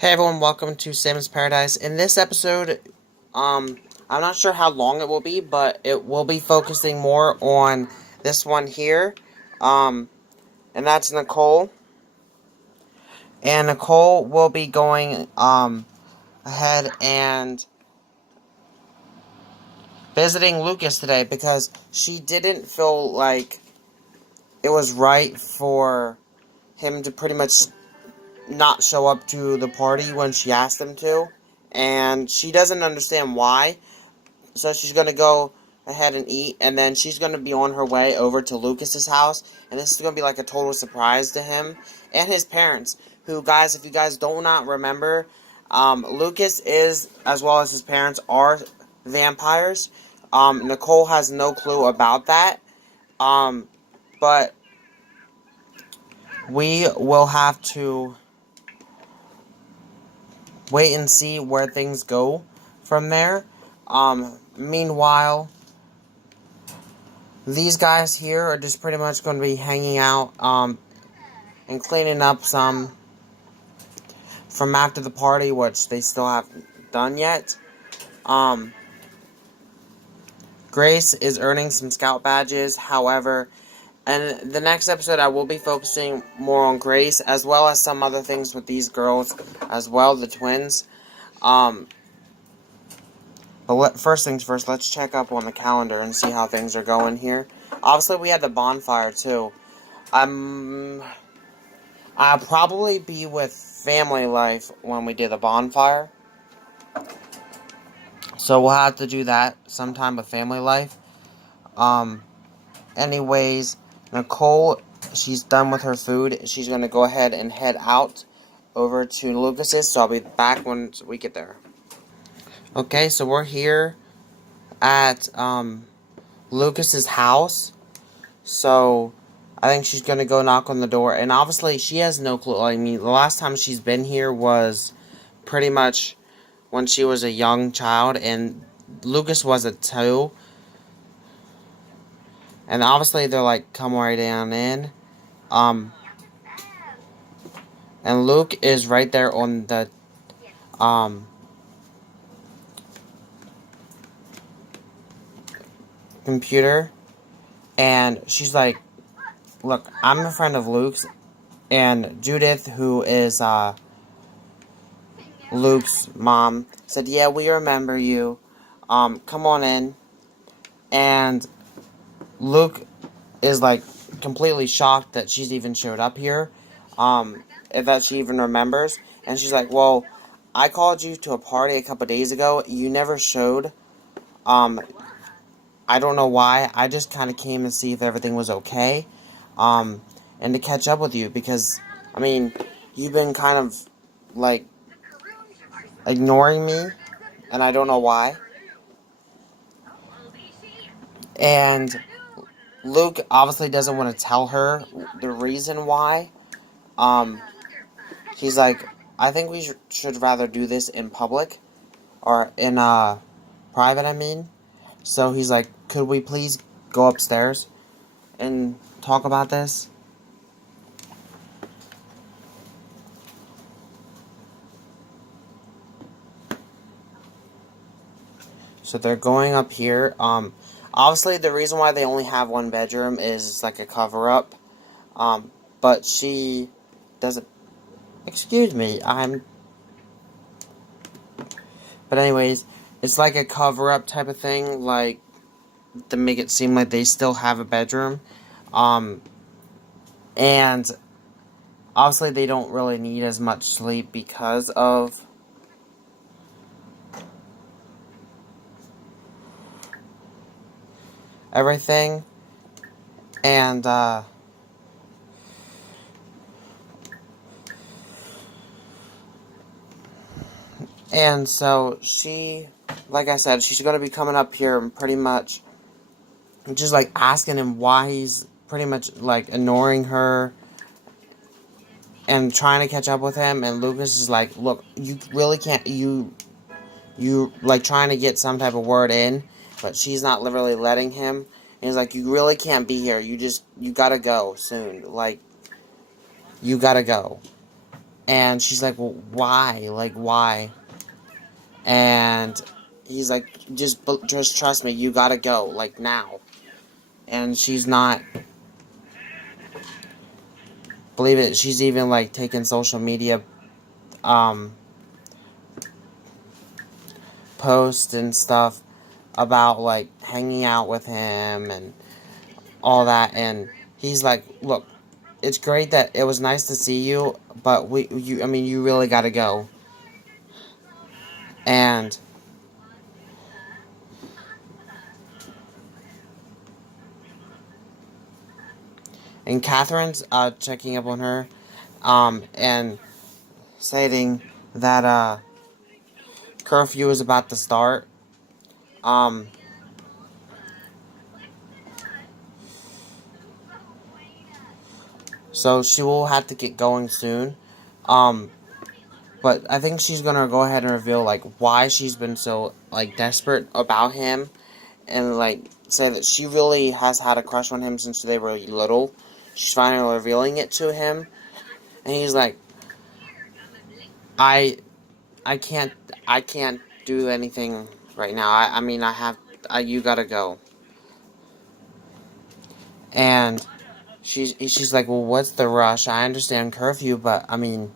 Hey everyone, welcome to Sam's Paradise. In this episode, I'm not sure how long it will be, but it will be focusing more on this one here. Um, and that's Nichole. And Nichole will be going, ahead and visiting Lucas today because she didn't feel like it was right for him to pretty much not show up to the party when she asked him to. And she doesn't understand why. So she's going to go ahead and eat, and then she's going to be on her way over to Lucas's house, and this is going to be like a total surprise to him and his parents, who, guys, if you guys do not remember, Lucas is, as well as his parents, are vampires. Nichole has no clue about that, but we will have to wait and see where things go from there. Meanwhile, these guys here are just pretty much going to be hanging out, and cleaning up some from after the party, which they still haven't done yet. Grace is earning some scout badges, however, and the next episode I will be focusing more on Grace, as well as some other things with these girls, as well, the twins. But first things first, let's check up on the calendar and see how things are going here. Obviously, we had the bonfire, too. I'll probably be with family life when we did the bonfire. So we'll have to do that sometime with family life. Anyways, Nichole, she's done with her food. She's going to go ahead and head out over to Lucas's, so I'll be back once we get there. Okay, so we're here at Lucas's house. So I think she's going to go knock on the door. And obviously, she has no clue. I mean, the last time she's been here was pretty much when she was a young child. And Lucas was a 2. And obviously, they're like, come right down in. And Luke is right there on the computer. And she's like, look, I'm a friend of Luke's. And Judith, who is Luke's mom, said, yeah, we remember you. Come on in. And Luke is like completely shocked that she's even showed up here. That she even remembers. And she's like, well, I called you to a party a couple days ago. You never showed. I don't know why. I just kind of came to see if everything was okay. And to catch up with you because, I mean, you've been kind of, like, ignoring me, and I don't know why. And Luke obviously doesn't want to tell her the reason why. He's like, I think we should rather do this in public, or in, private, I mean. So he's like, could we please go upstairs and talk about this? So they're going up here. Obviously the reason why they only have one bedroom is it's like a cover-up. But she doesn't... Excuse me, But anyways, it's like a cover-up type of thing, like, to make it seem like they still have a bedroom. And obviously they don't really need as much sleep because of everything. And so she, like I said, she's going to be coming up here and pretty much just like asking him why he's pretty much like ignoring her and trying to catch up with him. And Lucas is like, look, you really can't, you like trying to get some type of word in, but she's not really letting him. And he's like, you really can't be here. You gotta go soon. Like, you gotta go. And she's like, well, why? Like, why? And he's like, just trust me, you gotta go, like, now. And she's not, believe it, she's even, like, taking social media, posts and stuff about, like, hanging out with him and all that. And he's like, look, it's great that it was nice to see you, but you really gotta go. And Catherine's checking up on her, and stating that curfew is about to start. Um, so she will have to get going soon. Um, but I think she's gonna go ahead and reveal like why she's been so like desperate about him, and like say that she really has had a crush on him since they were little. She's finally revealing it to him, and he's like, I I can't I can't do anything right now. I mean I have you gotta go. And she's like, well, what's the rush? I understand curfew, but I mean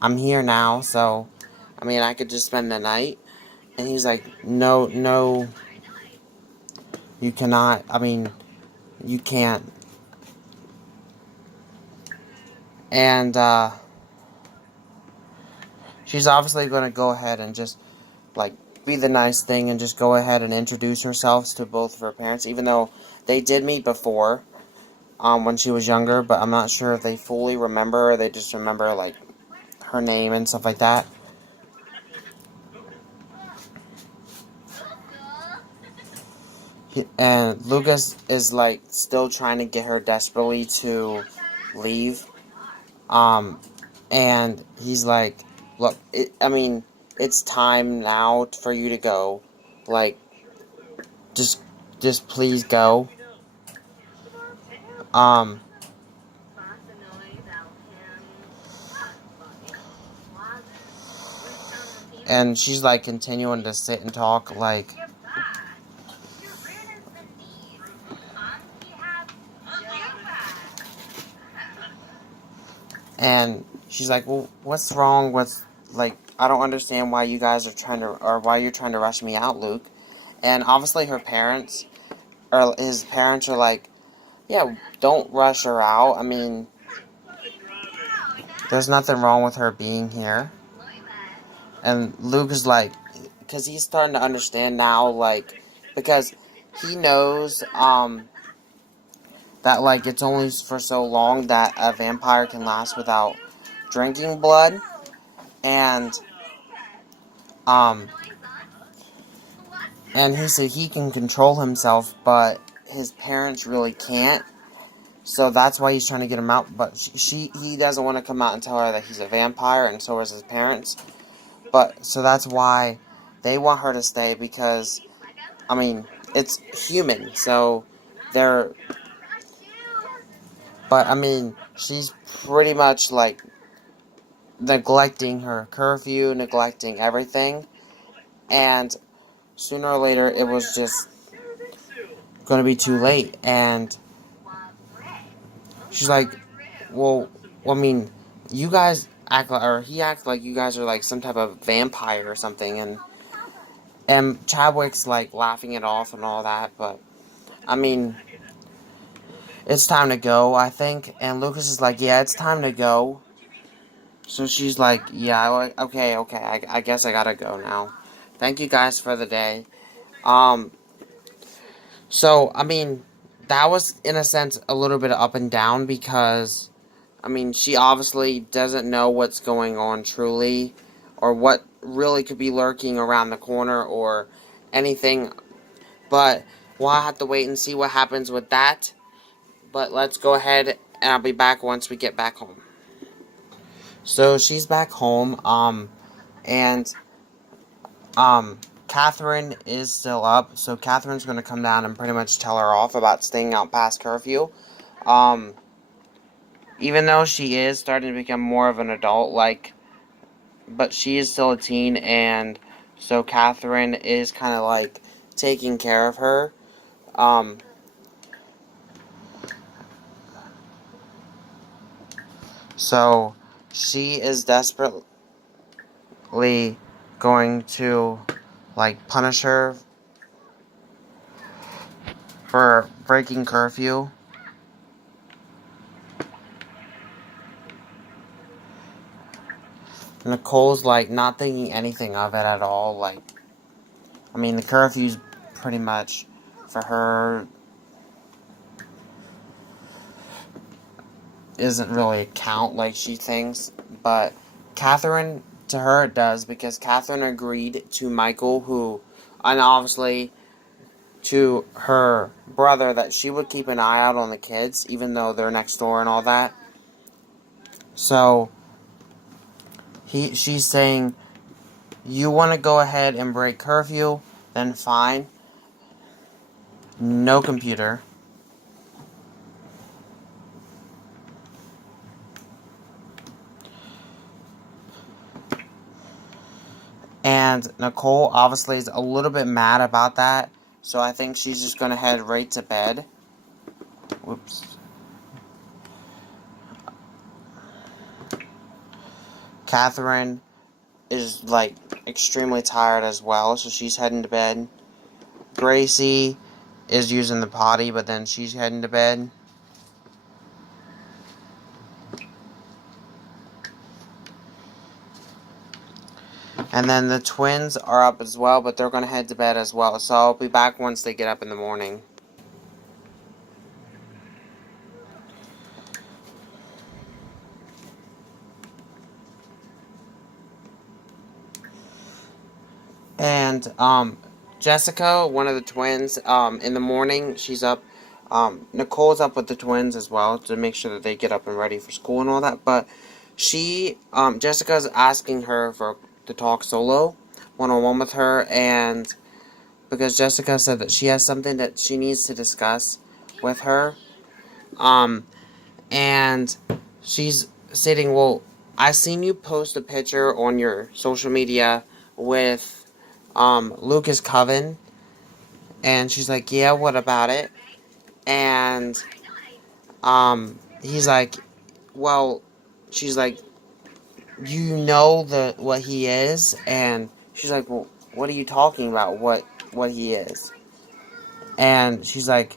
I'm here now, so I mean I could just spend the night. And he's like, no, no, you cannot. I mean, you can't. And she's obviously going to go ahead and just like be the nice thing and just go ahead and introduce herself to both of her parents, even though they did meet before, when she was younger. But I'm not sure if they fully remember or they just remember like her name and stuff like that. And Lucas is like still trying to get her desperately to leave. And he's like, look, I mean, it's time now for you to go. Like, just, just please go. Um, and she's like continuing to sit and talk, like, and she's like, well, what's wrong with, like, I don't understand why you guys are trying to, or why you're trying to rush me out, Luke. And obviously her parents, or his parents are like, yeah, don't rush her out. I mean, there's nothing wrong with her being here. And Luke is like, because he's starting to understand now, like, because he knows, that, like, it's only for so long that a vampire can last without drinking blood. And, um, and he said he can control himself, but his parents really can't. So that's why he's trying to get him out. But he doesn't want to come out and tell her that he's a vampire, and so is his parents. But, so that's why they want her to stay, because, I mean, it's human, so they're, but, I mean, she's pretty much, like, neglecting her curfew, neglecting everything, and sooner or later, it was just going to be too late, and she's like, well, I mean, you guys act like, or he acts like you guys are, like, some type of vampire or something, and Chadwick's, like, laughing it off and all that, but, I mean, it's time to go, I think. And Lucas is like, yeah, it's time to go. So she's like, yeah, okay, I guess I gotta go now. Thank you guys for the day. Um, so, I mean, that was, in a sense, a little bit up and down because, I mean, she obviously doesn't know what's going on truly, or what really could be lurking around the corner, or anything. But we'll have to wait and see what happens with that. But let's go ahead, and I'll be back once we get back home. So she's back home, and, Catherine is still up, so Catherine's gonna come down and pretty much tell her off about staying out past curfew. Um, even though she is starting to become more of an adult, like, but she is still a teen, and so Catherine is kind of like taking care of her. Um, so she is desperately going to like punish her for breaking curfew. Nichole's like not thinking anything of it at all. Like, I mean, the curfew's pretty much for her isn't really a count like she thinks, but Catherine, to her it does, because Catherine agreed to Michael, who, and obviously to her brother, that she would keep an eye out on the kids, even though they're next door and all that. So she's saying, you want to go ahead and break curfew, then fine. No computer. And Nichole obviously is a little bit mad about that, so I think she's just going to head right to bed. Whoops. Catherine is like extremely tired as well, so she's heading to bed. Gracie is using the potty, but then she's heading to bed. And then the twins are up as well, but they're going to head to bed as well. So I'll be back once they get up in the morning. And Jessica, one of the twins, in the morning, she's up. Nichole's up with the twins as well to make sure that they get up and ready for school and all that. But Jessica's asking her to talk solo, one-on-one with her, and because Jessica said that she has something that she needs to discuss with her. And she's stating, well, I seen you post a picture on your social media with Lucas Coven. And she's like, yeah, what about it? And he's like, well, she's like, you know what he is? And she's like, well, what are you talking about? What he is? And she's like,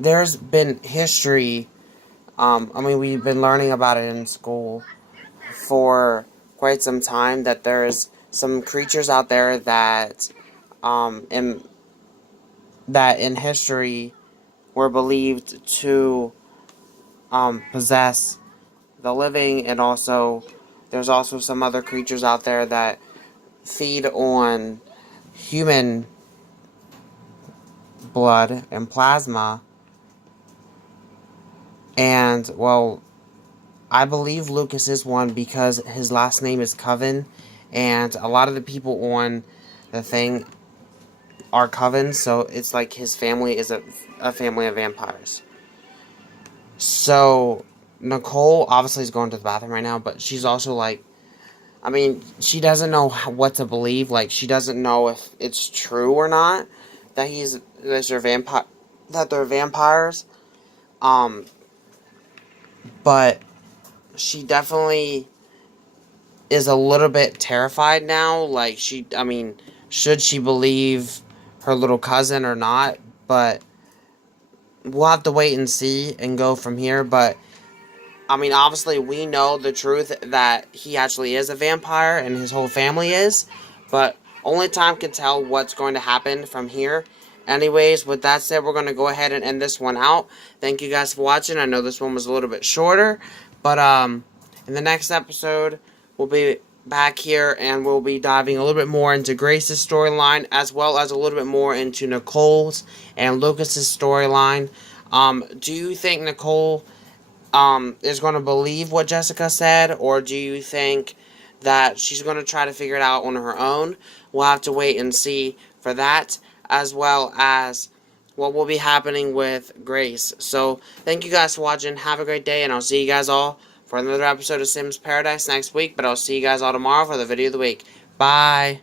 there's been history. I mean, we've been learning about it in school for quite some time, that there's some creatures out there that in history were believed to possess the living, and also there's also some other creatures out there that feed on human blood and plasma. And, well, I believe Lucas is one because his last name is Coven, and a lot of the people on the thing are Covens, so it's like his family is a family of vampires. So Nichole obviously is going to the bathroom right now, but she's also like, I mean, she doesn't know what to believe. Like, she doesn't know if it's true or not that they're vampires. But she definitely is a little bit terrified now. Like, I mean, should she believe her little cousin or not? But we'll have to wait and see and go from here. But I mean, obviously, we know the truth that he actually is a vampire and his whole family is, but only time can tell what's going to happen from here. Anyways, with that said, we're going to go ahead and end this one out. Thank you guys for watching. I know this one was a little bit shorter, but in the next episode, we'll be back here and we'll be diving a little bit more into Grace's storyline, as well as a little bit more into Nichole's and Lucas's storyline. Do you think Nichole is going to believe what Jessica said, or do you think that she's going to try to figure it out on her own? We'll have to wait and see for that, as well as what will be happening with Grace. So, thank you guys for watching. Have a great day, and I'll see you guys all for another episode of Sims Paradise next week. But I'll see you guys all tomorrow for the video of the week. Bye.